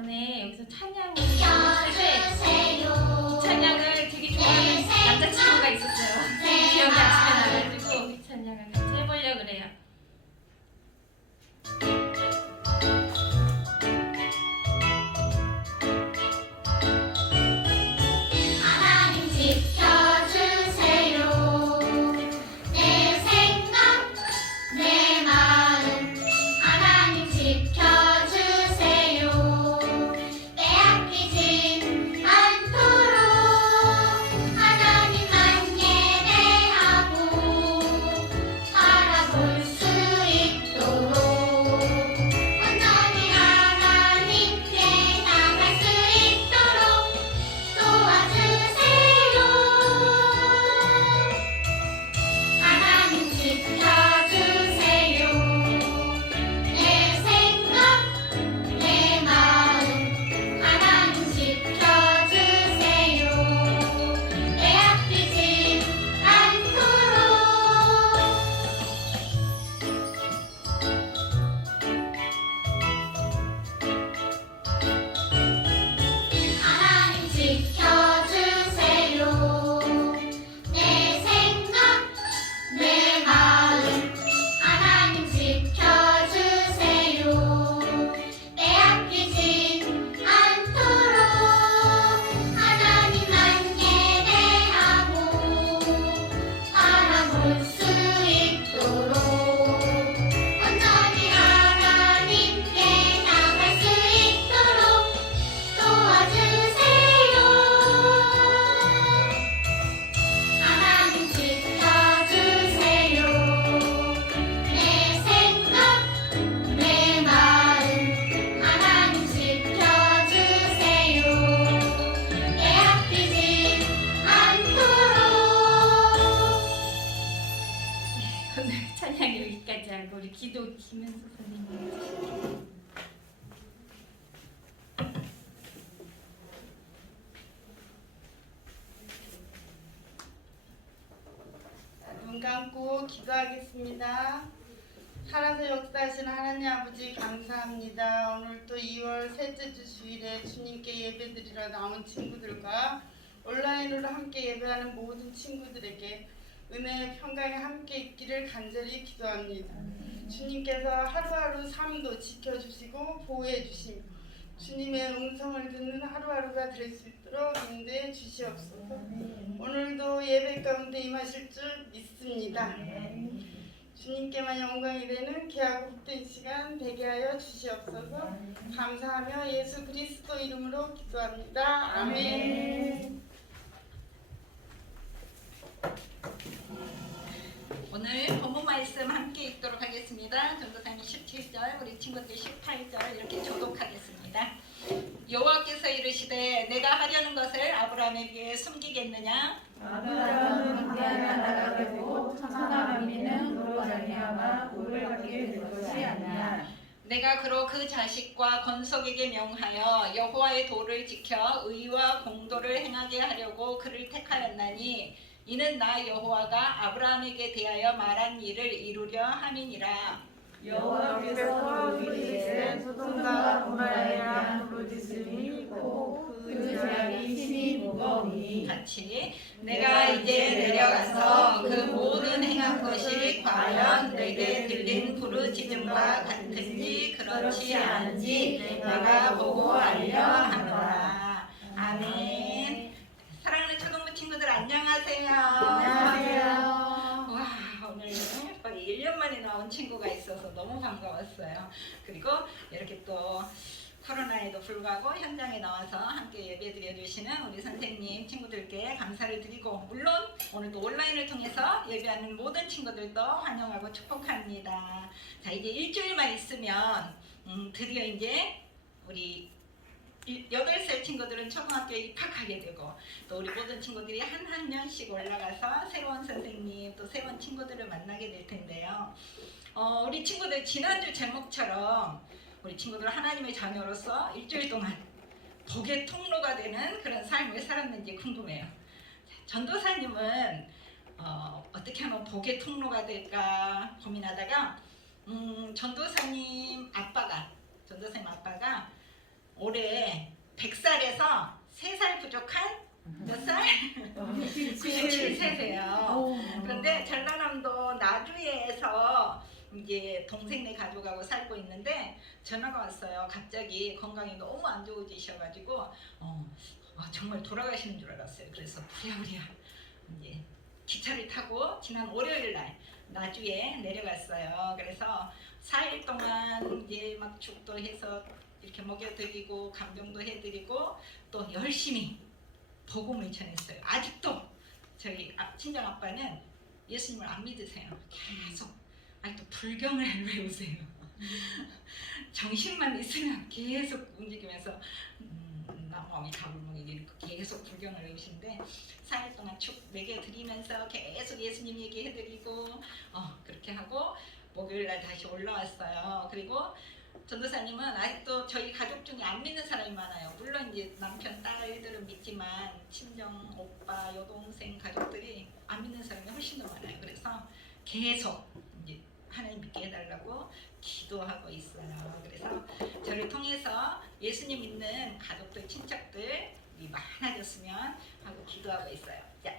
전에 여기서 찬양을 했는데 이 찬양을 되게 좋아하는 남자친구가 있었어요. 기억이 아침에 나가지고 이 찬양을 같이 해보려고 그래요. 하나님 지켜주세요. 내 생각, 내 마음 하나님 지켜주세요. 빼앗기진 않도록 하나님만 예배하고 바라볼 수 있도록 온전히 하나님께 나갈 수 있도록 도와주세요. 하나님 지켜주세요. 내 생각, 내 마음 하나님 지켜주세요. 빼앗기지 않도록 하나님 지켜주세요. 내 생각, 내 마음 하나님 지켜주세요. 빼앗기진 않도록 하나님만 예배하고 바라볼 수 있도록 온전히 하나님께 나갈 수 있도록 도와주세요. 하나님 지켜주세요. 내 생각, 내 마음 하나님 지켜주세요. 빼앗기지 않도록 오늘 찬양 여기까지 하고 우리 기도 김은수 선생님 해주실게요. 눈 감고 기도하겠습니다. 살아서 역사하신 하나님 아버지 감사합니다. 오늘 또 2월 셋째 주 주일에 주님께 예배드리러 나온 친구들과 온라인으로 함께 예배하는 모든 친구들에게 은혜의 평강이 함께 있기를 간절히 기도합니다. 주님께서 하루하루 삶도 지켜주시고 보호해주시며 주님의 음성을 듣는 하루하루가 될 수 있도록 인도해 주시옵소서. 오늘도 예배 가운데 임하실 줄 믿습니다. 주님께만 영광이 되는 귀하고 복된 시간 되게 하여 주시옵소서. 감사하며 예수 그리스도 이름으로 기도합니다. 아멘. 오늘 본문 말씀 함께 읽도록 하겠습니다. 전도사님 17절, 우리 친구들 18절 이렇게 교독하겠습니다. 여호와께서 이르시되 내가 하려는 것을 아브라함에게 숨기겠느냐? 아브라함은 미디안에 나가게 되고 천하 만민은 그로 말미암아 복을 받게 될 것이 아니냐. 내가 그로 그 자식과 건석에게 명하여 여호와의 도를 지켜 의와 공도를 행하게 하려고 그를 택하였나니 이는 나 여호와가 아브라함에게 대하여 말한 일을 이루려 함이니라. 여호와께서 이르시되 소돔과 고모라에 대한 부르짖음이 있고 그 죄악이 심히 무거우니 같이 내가 이제 내려가서 그 모든 행한 것이 과연 내게 들린 부르짖음과 같은지 그렇지 않은지 내가 보고 알려 하노라. 아멘. 사랑하는 초등부 친구들 안녕하세요. 안녕하세요. 와, 오늘 거의 1년 만에 나온 친구가 있어서 너무 반가웠어요. 그리고 이렇게 또 코로나에도 불구하고 현장에 나와서 함께 예배 드려주시는 우리 선생님 친구들께 감사를 드리고, 물론 오늘도 온라인을 통해서 예배하는 모든 친구들도 환영하고 축복합니다. 자, 이제 일주일만 있으면 드디어 이제 우리 8살 친구들은 초등학교에 입학하게 되고, 또 우리 모든 친구들이 한 학년씩 올라가서 새로운 선생님 또 새로운 친구들을 만나게 될 텐데요. 우리 친구들 지난주 제목처럼 우리 친구들 하나님의 자녀로서 일주일 동안 복의 통로가 되는 그런 삶을 살았는지 궁금해요. 전도사님은 어떻게 하면 복의 통로가 될까 고민하다가 전도사님 아빠가 올해 100살에서 3살 부족한 몇 살? 97세세요. 그런데 전라남도 나주에서 이제 동생네 가족하고 살고 있는데 전화가 왔어요. 갑자기 건강이 너무 안 좋아지셔가지고 정말 돌아가시는 줄 알았어요. 그래서 부랴부랴 이제 기차를 타고 지난 월요일 날 나주에 내려갔어요. 그래서 4일 동안 이제 막 죽도 해서 이렇게 먹여드리고 간병도 해드리고 또 열심히 복음을 전했어요. 아직도 저희 친정 아빠는 예수님을 안 믿으세요. 계속 아직도 불경을 외우세요. 정신만 있으면 계속 움직이면서 나무아미 가불목이 이렇게 계속 불경을 외우시는데 4일 동안 축 먹여드리면서 계속 예수님 얘기해드리고 그렇게 하고 목요일날 다시 올라왔어요. 그리고 전도사님은 아직도 저희 가족 중에 안 믿는 사람이 많아요. 물론 이제 남편, 딸들은 믿지만 친정, 오빠, 여동생 가족들이 안 믿는 사람이 훨씬 더 많아요. 그래서 계속 이제 하나님 믿게 해달라고 기도하고 있어요. 그래서 저를 통해서 예수님 믿는 가족들, 친척들이 많아졌으면 하고 기도하고 있어요. 자,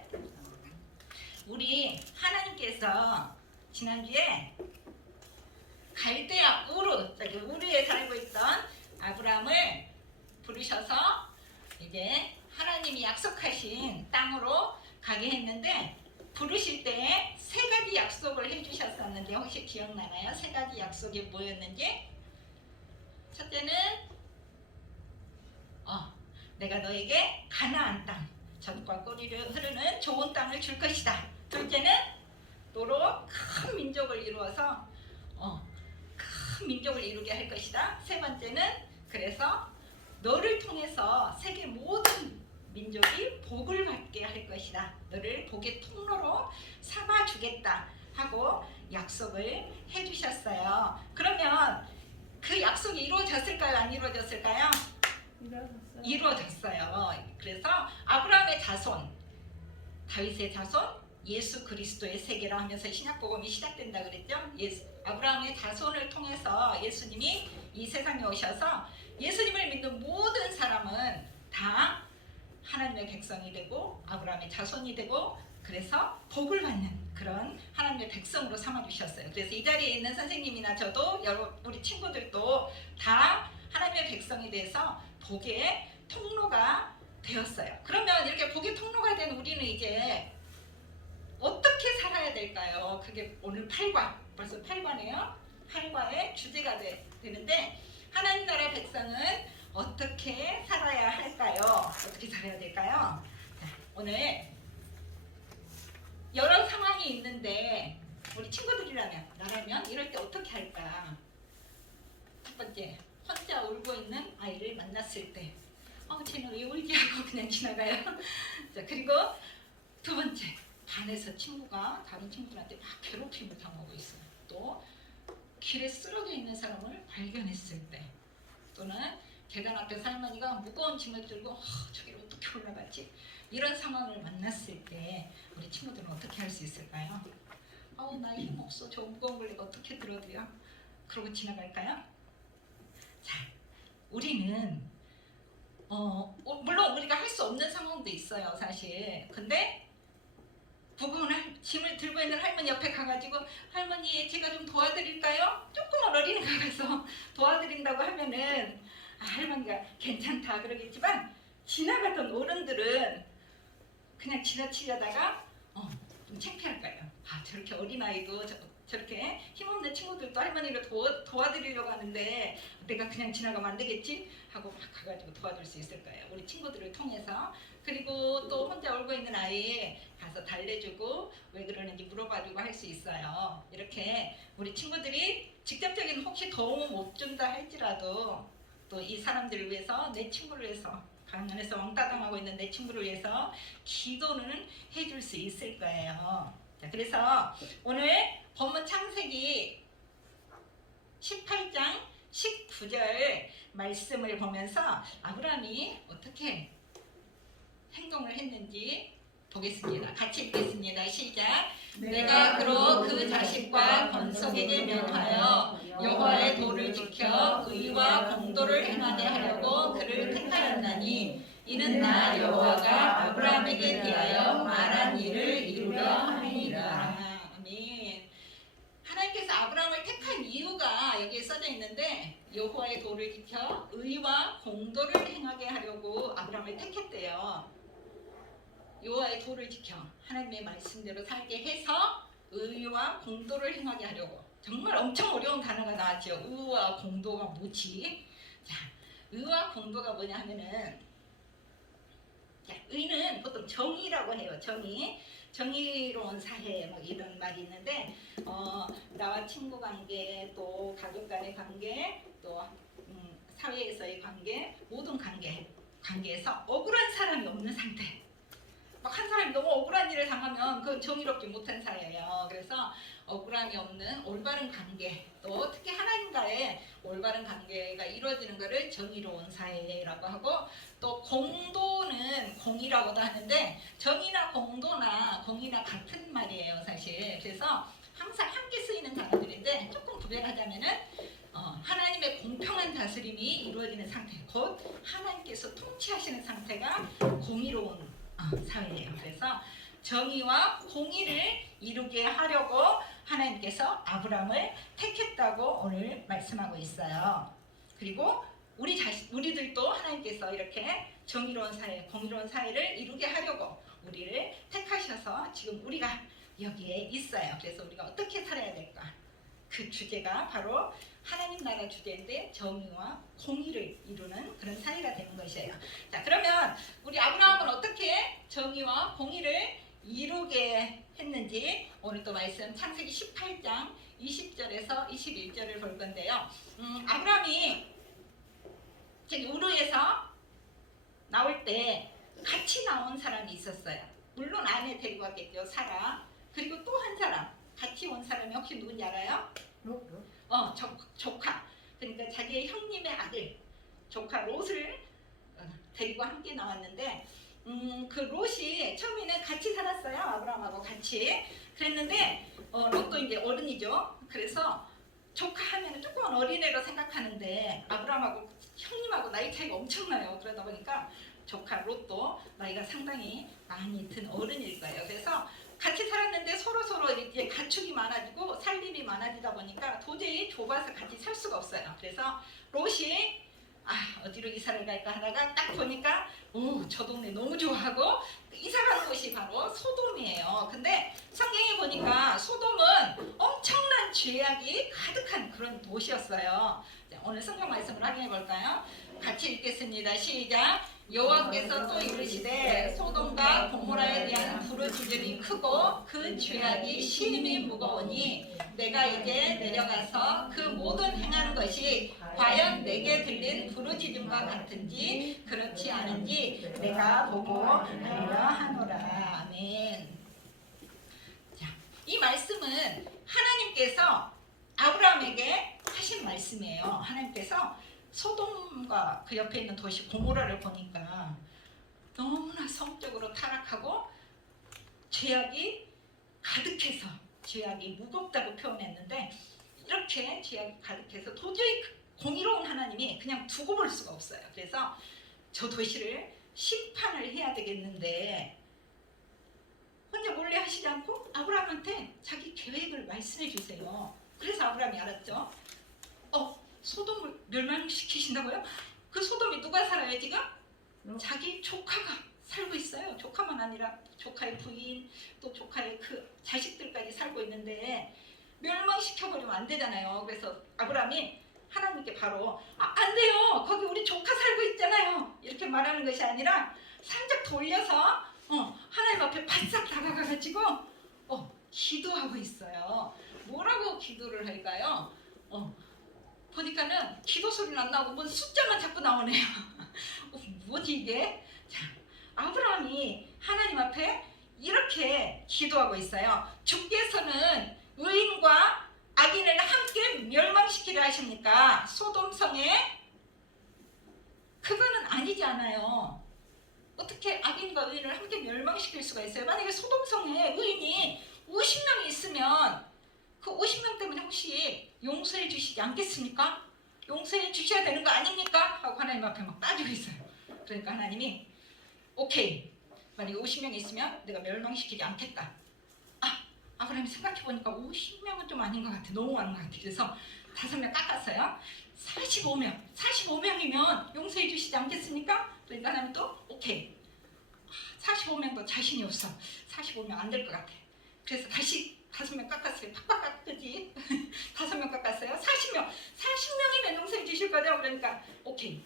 우리 하나님께서 지난주에 갈대아 우르에 살고 있던 아브라함을 부르셔서 이제 하나님이 약속하신 땅으로 가게 했는데 부르실 때 3가지 약속을 해주셨었는데 혹시 기억나나요? 3가지 약속이 뭐였는지? 첫째는 내가 너에게 가나안 땅, 젖과 꿀이 흐르는 좋은 땅을 줄 것이다. 둘째는 너로 큰 민족을 이루어서 큰 민족을 이루게 할 것이다. 세 번째는 그래서 너를 통해서 세계 모든 민족이 복을 받게 할 것이다. 너를 복의 통로로 삼아 주겠다 하고 약속을 해주셨어요. 그러면 그 약속이 이루어졌을까요? 안 이루어졌을까요? 이루어졌어요. 그래서 아브라함의 자손, 다윗의 자손, 예수 그리스도의 세계라 하면서 신약복음이 시작된다 그랬죠. 아브라함의 자손을 통해서 예수님이 이 세상에 오셔서 예수님을 믿는 모든 사람은 다 하나님의 백성이 되고 아브라함의 자손이 되고 그래서 복을 받는 그런 하나님의 백성으로 삼아주셨어요. 그래서 이 자리에 있는 선생님이나 저도 우리 친구들도 다 하나님의 백성이 돼서 복의 통로가 되었어요. 그러면 이렇게 복의 통로가 된 우리는 이제 어떻게 살아야 될까요? 그게 오늘 8과, 벌써 8과네요. 8과의 주제가 되는데 하나님 나라 백성은 어떻게 살아야 할까요? 어떻게 살아야 될까요? 자, 오늘 여러 상황이 있는데 우리 친구들이라면, 나라면 이럴 때 어떻게 할까? 첫 번째, 혼자 울고 있는 아이를 만났을 때 쟤는 왜 울지 하고 그냥 지나가요. 자, 그리고 두 번째, 반에서 친구가 다른 친구들한테 막 괴롭힘을 당하고 있어요. 또 길에 쓰러져 있는 사람을 발견했을 때, 또는 계단 앞에서 할머니가 무거운 짐을 들고 저기를 어떻게 올라가지? 이런 상황을 만났을 때 우리 친구들은 어떻게 할 수 있을까요? 나 힘없어. 저 무거운 걸 내가 어떻게 들어드려? 그러고 지나갈까요? 자, 우리는 물론 우리가 할 수 없는 상황도 있어요, 사실. 근데 무거운 짐을 들고 있는 할머니 옆에 가가지고 할머니 제가 좀 도와드릴까요? 조그만 어린이가 가서 도와드린다고 하면은 할머니가 괜찮다 그러겠지만 지나가던 어른들은 그냥 지나치려다가 좀 창피할 거예요. 저렇게 어린아이도 저렇게 힘없는 친구들도 할머니를 도와드리려고 하는데 내가 그냥 지나가면 안 되겠지? 하고 막 가가지고 도와줄 수 있을 거예요. 우리 친구들을 통해서. 그리고 또 혼자 울고 있는 아이 가서 달래주고 왜 그러는지 물어봐주고 할 수 있어요. 이렇게 우리 친구들이 직접적인 혹시 도움을 못 준다 할지라도 또 이 사람들을 위해서, 내 친구를 위해서, 강연에서 왕따 당하고 있는 내 친구를 위해서 기도는 해줄 수 있을 거예요. 자, 그래서 오늘 본문 창세기 18장 19절 말씀을 보면서 아브라함이 어떻게 행동을 했는지 보겠습니다. 같이 읽겠습니다. 시작. 내가 그로 그 자식과 권속에게 명하여 여호와의 도를 지켜 의와 공도를 행하게 하려고 그를 택하였나니 이는 나 여호와가 아브라함에게 대하여 말한 일을 이루려 함이니라. 아멘. 하나님께서 아브라함을 택한 이유가 여기에 써져 있는데 여호와의 도를 지켜 의와 공도를 행하게 하려고 아브라함을 택했대요. 여호와의 도를 지켜 하나님의 말씀대로 살게 해서 의와 공도를 행하게 하려고. 정말 엄청 어려운 단어가 나왔죠. 의와 공도가 뭐지? 자, 의와 공도가 뭐냐 하면은, 자, 의는 보통 정의라고 해요. 정의로운 사회 뭐 이런 말이 있는데, 나와 친구 관계, 또 가족 간의 관계, 또 사회에서의 관계, 모든 관계에서 억울한 사람이 없는 상태. 막 한 사람이 너무 억울한 일을 당하면 그건 정의롭지 못한 사회예요. 그래서 억울함이 없는 올바른 관계, 또 특히 하나님과의 올바른 관계가 이루어지는 것을 정의로운 사회라고 하고, 또 공도는 공이라고도 하는데 정의나 공도나 공이나 같은 말이에요, 사실. 그래서 항상 함께 쓰이는 단어들인데 조금 구별하자면은 하나님의 공평한 다스림이 이루어지는 상태, 곧 하나님께서 통치하시는 상태가 공의로운 사회예요. 그래서 정의와 공의를 이루게 하려고 하나님께서 아브라함을 택했다고 오늘 말씀하고 있어요. 그리고 우리들도 하나님께서 이렇게 정의로운 사회, 공의로운 사회를 이루게 하려고 우리를 택하셔서 지금 우리가 여기에 있어요. 그래서 우리가 어떻게 살아야 될까? 그 주제가 바로 하나님 나라 주제인데 정의와 공의를 이루는 그런 사회가 되는 것이에요. 자, 그러면 우리 아브라함은 어떻게 정의와 공의를 이루게 했는지 오늘 또 말씀 창세기 18장 20절에서 21절을 볼 건데요. 아브라함이 우르에서 나올 때 같이 나온 사람이 있었어요. 물론 아내 데리고 왔겠죠, 사라. 그리고 또 한 사람, 같이 온 사람이 혹시 누군지 알아요? 조카. 그러니까 자기의 형님의 아들, 조카 롯을 데리고 함께 나왔는데, 그 롯이 처음에는 같이 살았어요. 아브라함하고 같이. 그랬는데 롯도 이제 어른이죠. 그래서 조카 하면 조금 어린애로 생각하는데 아브라함하고 형님하고 나이 차이가 엄청나요. 그러다 보니까 조카 롯도 나이가 상당히 많이 든 어른일 거예요. 그래서 같이 살았는데 서로 이렇게 가축이 많아지고 살림이 많아지다 보니까 도저히 좁아서 같이 살 수가 없어요. 그래서 롯이 어디로 이사를 갈까 하다가 딱 보니까 저 동네 너무 좋아하고 이사 가는 곳이 바로 소돔이에요. 근데 성경에 보니까 소돔은 엄청난 죄악이 가득한 그런 도시였어요. 오늘 성경 말씀을 확인해 볼까요? 같이 읽겠습니다. 시작. 여호와께서 또 이르시되 소돔과 고모라에 대한 부르짖음이 크고 그 죄악이 심히 무거우니 내가 이제 내려가서 그 모든 행하는 것이 과연 내게 들린 부르짖음과 같은지 그렇지 않은지 내가 보고 알려 하노라. 아멘. 자, 이 말씀은 하나님께서 아브라함에게 하신 말씀이에요. 하나님께서 소돔과 그 옆에 있는 도시 고모라를 보니까 너무나 성적으로 타락하고 죄악이 가득해서 죄악이 무겁다고 표현했는데, 이렇게 죄악이 가득해서 도저히 공의로운 하나님이 그냥 두고 볼 수가 없어요. 그래서 저 도시를 심판을 해야 되겠는데 혼자 몰래 하시지 않고 아브라함한테 자기 계획을 말씀해 주세요. 그래서 아브라함이 알았죠. 소돔을 멸망시키신다고요? 그 소돔이 누가 살아요 지금? 자기 조카가 살고 있어요. 조카만 아니라 조카의 부인, 또 조카의 그 자식들까지 살고 있는데 멸망시켜버리면 안 되잖아요. 그래서 아브라함이 하나님께 바로 안 돼요. 거기 우리 조카 살고 있잖아요. 이렇게 말하는 것이 아니라 살짝 돌려서 하나님 앞에 바싹 다가가가지고 기도하고 있어요. 뭐라고 기도를 할까요? 보니까는 기도 소리는 안 나오고 뭔 숫자만 자꾸 나오네요. 뭐지 이게? 자, 아브라함이 하나님 앞에 이렇게 기도하고 있어요. 주께서는 의인과 악인을 함께 멸망시키려 하십니까? 소돔성에? 그거는 아니지 않아요. 어떻게 악인과 의인을 함께 멸망시킬 수가 있어요? 만약에 소돔성에 의인이 50명이 있으면 그 50명 때문에 혹시 용서해 주시지 않겠습니까? 용서해 주셔야 되는 거 아닙니까? 하고 하나님 앞에 막 따지고 있어요. 그러니까 하나님이 오케이, 만약에 50명이 있으면 내가 멸망시키지 않겠다. 아브라함이 생각해보니까 50명은 좀 아닌 것 같아. 너무 많은 것 같아. 그래서 5명 깎았어요. 45명이면 용서해 주시지 않겠습니까? 그러니까 하나님 또 오케이. 45명도 자신이 없어. 45명 안 될 것 같아. 그래서 다시 5명 깎았어요. 팍팍 깎지. 5명 깎았어요. 40명이면 용서해 주실 거죠? 그러니까 오케이.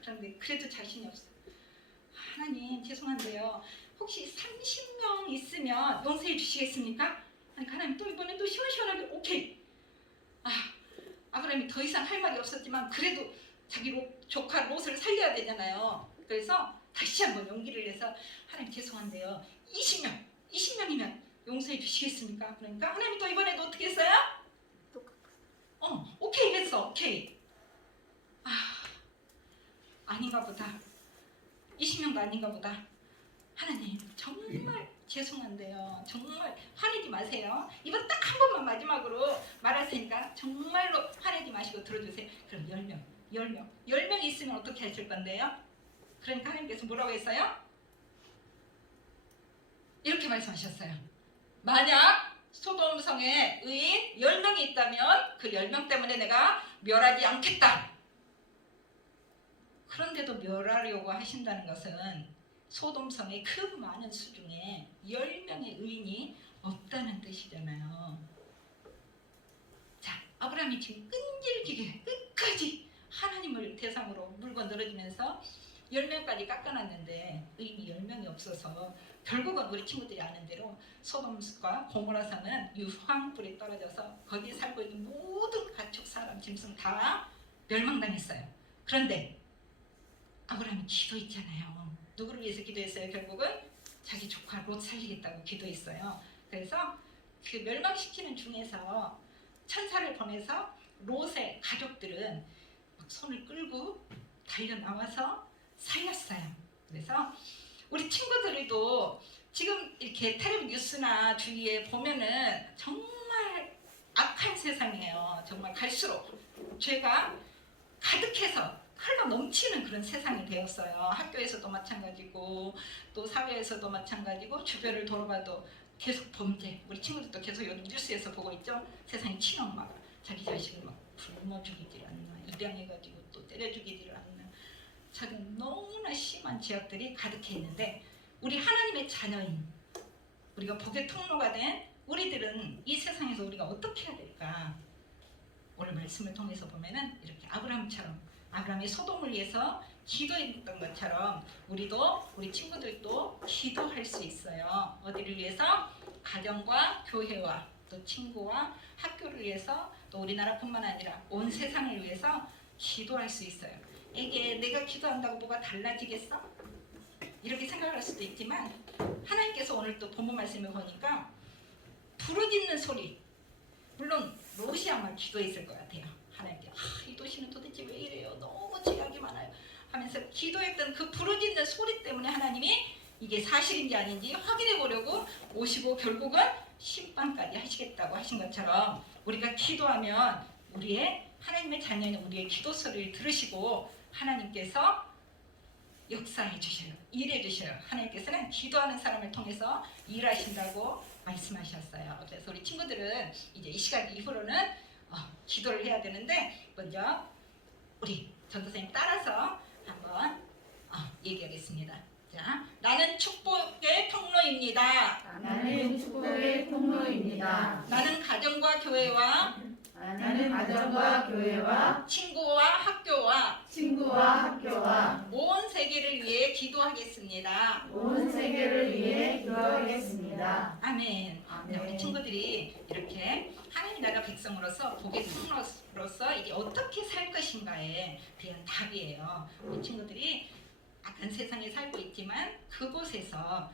그런데 그래도 자신이 없어. 하나님 죄송한데요. 혹시 30명 있으면 용서해 주시겠습니까? 하나님 또 이번에 또 시원시원하게 오케이. 아브라함이 더 이상 할 말이 없었지만 그래도 자기 조카 롯을 살려야 되잖아요. 그래서 다시 한번 용기를 내서 하나님 죄송한데요. 20명이면 용서해 주시겠습니까? 그러니까 하나님이 또 이번에도 어떻게 했어요? 오케이 했어. 오케이. 아닌가 보다. 20명도 아닌가 보다. 하나님 정말 죄송한데요. 정말 화내지 마세요. 이번 딱 한 번만 마지막으로 말할 테니까 정말로 화내지 마시고 들어주세요. 그럼 10명이 있으면 어떻게 하실 건데요? 그러니까 하나님께서 뭐라고 했어요? 이렇게 말씀하셨어요. 만약 소돔성에 의인 10명이 있다면 그 10명 때문에 내가 멸하지 않겠다. 그런데도 멸하려고 하신다는 것은 소돔성의 그 많은 수 중에 10명의 의인이 없다는 뜻이잖아요. 자, 아브라함이 지금 끈질기게 끝까지 하나님을 대상으로 물고 늘어지면서 10명까지 깎아놨는데 의인이 10명이 없어서 결국은 우리 친구들이 아는 대로 소돔과 고모라성은 유황불이 떨어져서 거기에 살고 있는 모든 가축, 사람, 짐승 다 멸망당했어요. 그런데 아브라함이 기도했잖아요. 누구를 위해서 기도했어요? 결국은 자기 조카 롯 살리겠다고 기도했어요. 그래서 그 멸망시키는 중에서 천사를 보내서 롯의 가족들은 막 손을 끌고 달려 나와서 살렸어요. 그래서 우리 친구들도 지금 이렇게 텔레비 뉴스나 주위에 보면은 정말 악한 세상이에요. 정말 갈수록 죄가 가득해서 흘러 넘치는 그런 세상이 되었어요. 학교에서도 마찬가지고 또 사회에서도 마찬가지고 주변을 돌아봐도 계속 범죄. 우리 친구들도 계속 요즘 뉴스에서 보고 있죠. 세상에 친엄마가 자기 자식을 막 굶어 죽이질 않나, 입양해가지고 또 때려 죽이질 않나, 작은 너무나 심한 죄악들이 가득해 있는데 우리 하나님의 자녀인 우리가 복의 통로가 된 우리들은 이 세상에서 우리가 어떻게 해야 될까? 오늘 말씀을 통해서 보면은 이렇게 아브라함이 소돔을 위해서 기도했던 것처럼 우리 친구들도 기도할 수 있어요. 어디를 위해서? 가정과 교회와 또 친구와 학교를 위해서 또 우리나라뿐만 아니라 온 세상을 위해서 기도할 수 있어요. 이게 내가 기도한다고 뭐가 달라지겠어? 이렇게 생각할 수도 있지만 하나님께서 오늘 또 본문 말씀을 보니까 부르짖는 소리, 물론 롯이 아마 기도했을 것 같아요. 하나님께 이 도시는 도대체 왜 이래요? 너무 죄악이 많아요 하면서 기도했던 그 부르짖는 소리 때문에 하나님이 이게 사실인지 아닌지 확인해 보려고 오시고 결국은 심판까지 하시겠다고 하신 것처럼 우리가 기도하면 우리의 하나님의 자녀인 우리의 기도 소리를 들으시고 하나님께서 역사해 주셔요. 일해 주셔요. 하나님께서는 기도하는 사람을 통해서 일하신다고 말씀하셨어요. 그래서 우리 친구들은 이제 이 시간 이후로는 기도를 해야 되는데 먼저 우리 전도사님 따라서 한번 얘기하겠습니다. 자, 나는 축복의 통로입니다. 나는 축복의 통로입니다. 나는 가정과 교회와 친구와 학교와 온 세계를 위해 기도하겠습니다. 아멘. 네, 우리 친구들이 이렇게 하나님 나라 백성으로서 복의 통로로서 이게 어떻게 살 것인가에 대한 답이에요. 우리 친구들이 악한 세상에 살고 있지만 그곳에서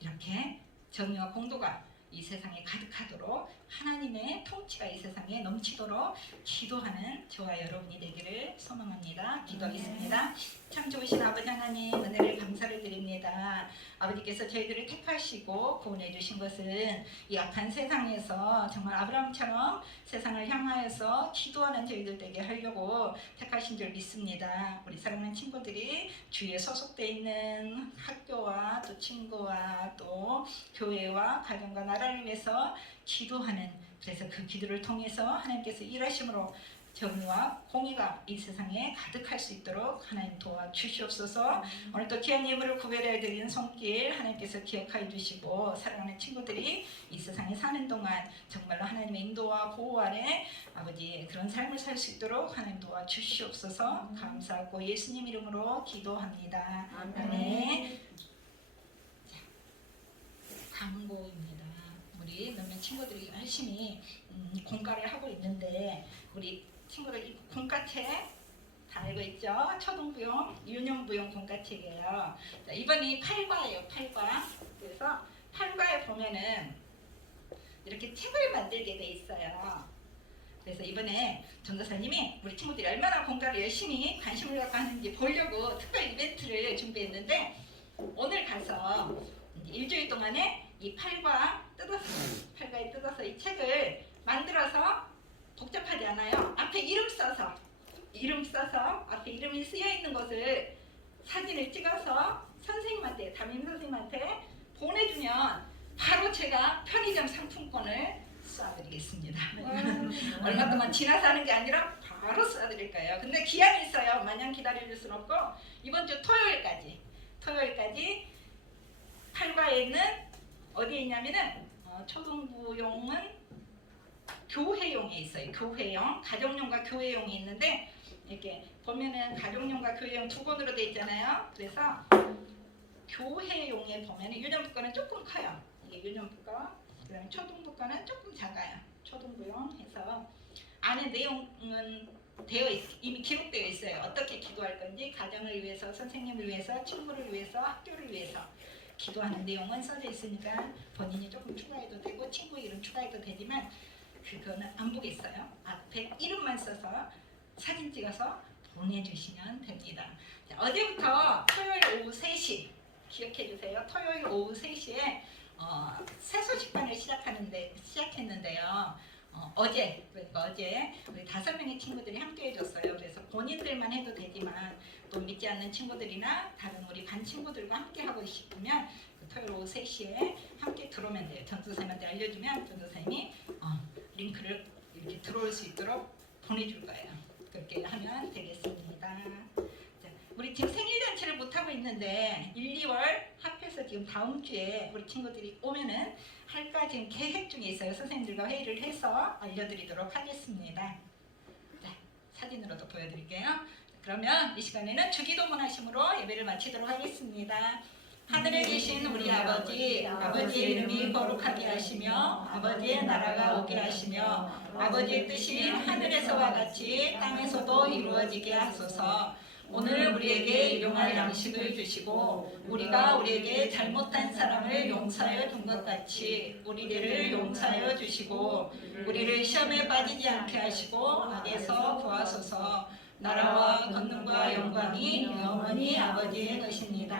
이렇게 정의와 공도가 이 세상에 가득하도록 하나님의 통치가 이 세상에 넘치도록 기도하는 저와 여러분이 되기를 소망합니다. 기도하겠습니다. 참 좋으신 아버지 하나님, 은혜를 감사를 드립니다. 아버지께서 저희들을 택하시고 구원해 주신 것은 이 악한 세상에서 정말 아브라함처럼 세상을 향하여서 기도하는 저희들 되게 하려고 택하신 줄 믿습니다. 우리 사랑하는 친구들이 주위에 소속되어 있는 학교와 또 친구와 또 교회와 가정과 나라를 위해서 기도하는, 그래서 그 기도를 통해서 하나님께서 일하심으로 정의와 공의가 이 세상에 가득할 수 있도록 하나님 도와주시옵소서. 오늘 또 귀한 예물을 구별해 드리는 손길 하나님께서 기억하여 주시고, 사랑하는 친구들이 이 세상에 사는 동안 정말로 하나님의 인도와 보호 아래 아버지 그런 삶을 살 수 있도록 하나님 도와주시옵소서. 감사하고 예수님 이름으로 기도합니다. 아멘. 자, 광고입니다. 우리 몇몇 친구들이 열심히 공과를 하고 있는데, 우리 친구들 이 공과책 다 알고 있죠? 초등부용, 유년부용 공과책이에요. 자, 이번이 8과예요. 8과. 그래서 8과에 보면은 이렇게 책을 만들게 돼 있어요. 그래서 이번에 전도사님이 우리 친구들이 얼마나 공과를 열심히 관심을 갖고 하는지 보려고 특별 이벤트를 준비했는데, 오늘 가서 일주일 동안에 이 8과에 뜯어서 이 책을 만들어서, 복잡하지 않아요? 앞에 이름 써서 앞에 이름이 쓰여 있는 것을 사진을 찍어서 선생님한테, 담임 선생님한테 보내주면 바로 제가 편의점 상품권을 쏴드리겠습니다. 얼마 동안 지나서 하는 게 아니라 바로 쏴드릴 거예요. 근데 기한이 있어요. 마냥 기다려줄 수는 없고, 이번 주 토요일까지 8과에는 어디에 있냐면은 초등부용은 교회용에 있어요. 교회용, 가정용과 교회용이 있는데, 이렇게 보면은 가정용과 교회용 두 권으로 돼 있잖아요. 그래서 교회용에 보면은 유년부 거는 조금 커요. 이게 유년부 거. 그다음에 초등부 거는 조금 작아요. 초등부용 해서 안에 내용은 이미 기록되어 있어요. 어떻게 기도할 건지, 가정을 위해서, 선생님을 위해서, 친구를 위해서, 학교를 위해서 기도하는 내용은 써져 있으니까 본인이 조금 추가해도 되고 친구 이름 추가해도 되지만 그거는 안 보겠어요. 앞에 이름만 써서 사진 찍어서 보내주시면 됩니다. 자, 어제부터 토요일 오후 3시 기억해 주세요. 토요일 오후 3시에 새 소식반을 시작했는데요. 어제 우리 5명의 친구들이 함께 해줬어요. 그래서 본인들만 해도 되지만 또 믿지 않는 친구들이나 다른 우리 반 친구들과 함께 하고 싶으면 토요일 오후 3시에 함께 들어오면 돼요. 전도사님한테 알려주면 전도사님이 링크를 이렇게 들어올 수 있도록 보내줄 거예요. 그렇게 하면 되겠습니다. 자, 우리 지금 생일잔치를 못하고 있는데 1, 2월 합해서 지금 다음 주에 우리 친구들이 오면은 할까 지금 계획 중에 있어요. 선생님들과 회의를 해서 알려드리도록 하겠습니다. 자, 사진으로도 보여드릴게요. 그러면 이 시간에는 주기도문 하심으로 예배를 마치도록 하겠습니다. 하늘에 계신 우리 아버지, 아버지의 이름이 거룩하게 하시며 아버지의 나라가 오게 하시며 아버지의 뜻이 하늘에서와 같이 땅에서도 이루어지게 하소서. 오늘 우리에게 일용할 양식을 주시고 우리가 우리에게 잘못한 사람을 용서하여 준 것 같이 우리를 용서하여 주시고 우리를 시험에 빠지지 않게 하시고 악에서 구하소서. 나라와 권능과 영광이 영원히 아버지의 것입니다.